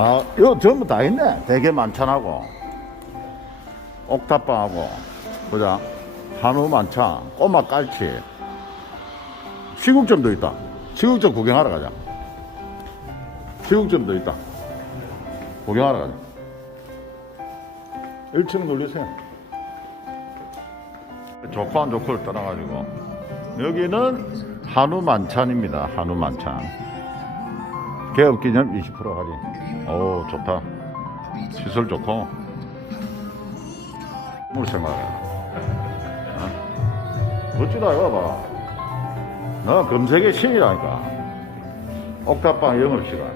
아, 이거 전부 다 있네. 대게 만찬하고, 옥탑방하고, 보자. 한우 만찬, 꼬막 깔치. 시국점도 있다. 시국점 구경하러 가자. 시국점도 있다. 구경하러 가자. 1층 눌리세요. 좋고 안 좋고를 떠나가지고. 여기는 한우 만찬입니다. 한우 만찬. 개업 기념 20% 할인. 오, 좋다. 시설 좋고. 물. 어? 멋지다, 이거 봐. 너 검색의 신이라니까. 옥탑방 영업시간.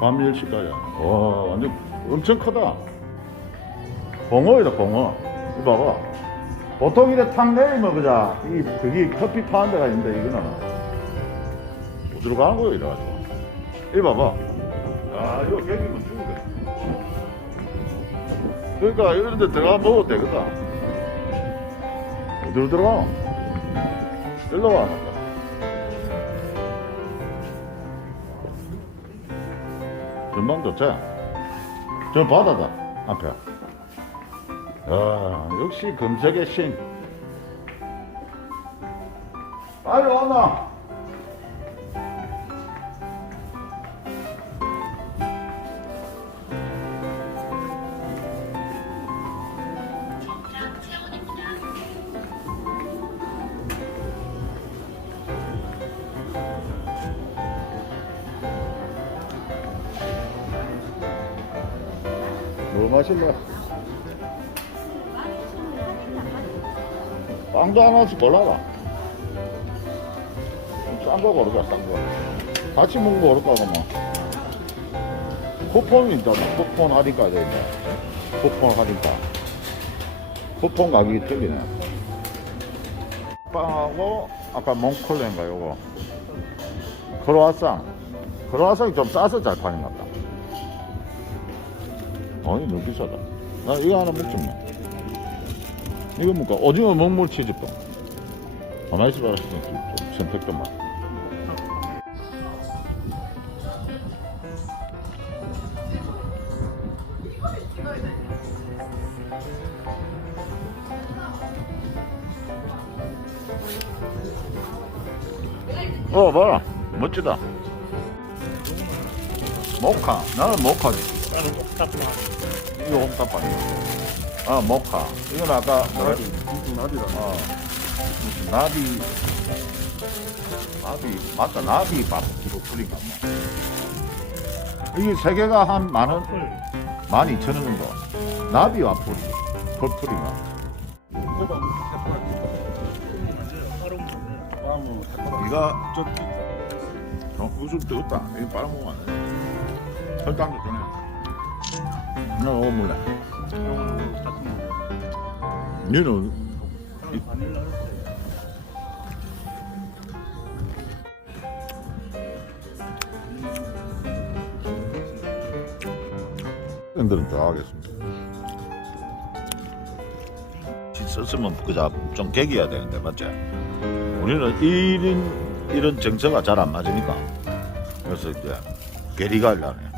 밤 10시까지. 와, 완전 엄청 크다. 봉어이다, 봉어. 이거 봐봐. 보통 이래 탁 내리면 그자, 이, 그게 커피 파는 데가 있는데, 이거는. 어디로 가는 거야, 이래가지고. 이거 봐봐. 아, 이거 개기면 죽을게. 그러니까 이런 데 들어가 먹어도 되거든. 어디로 들어가? 일로 와. 전망 좋지? 저 바다다, 앞에. 야, 역시 금색의 신. 빨리 와나. 뭐 마실래? 빵도 하나씩 골라라. 싼거 고르자, 싼 거. 같이 먹는 거 고를까, 그러면. 쿠폰이 있잖아. 쿠폰 할인가 돼 있네. 쿠폰 할인가. 쿠폰 가격이 틀리네. 빵하고, 아까 몽클레인가, 요거. 크로아상. 크로아상이 좀 싸서 잘 파는 것 같다. 아니, 너무 비싸다. 나 이거 하나 먹지 뭐. 이거 뭔가 오징어 먹물 치즈빵. 가만히 있어봐. 좀, 좀 선택 좀 봐. 어, 봐라. 멋지다. 모카. 나는 모카지. 나는 옥탑방 이거 홈탑방이야. 아, 모카. 이건 아까 뭐라 나디 무슨 나디라 어, 무슨 나비, 나비, 맞다, 나비 밥, 기로 뿌린가 뭐. 이게 세 개가 한 만 원, 헐만 이천 원 정도. 나비 와플, 펄풀인가. 이거가 빠른 거 이거 저 어, 웃을 때 없다. 이거 빨아먹으면 안 돼. 설탕도 전에. 나 이거 몰래. 같은 거 니는 바닐라 팬들은 좋아하겠습니다. 썼으면 그자 좀 개기야 되는데 맞지? 우리는 이런 이런 정서가 잘 안 맞으니까 그래서 이제 괴리가 하려네.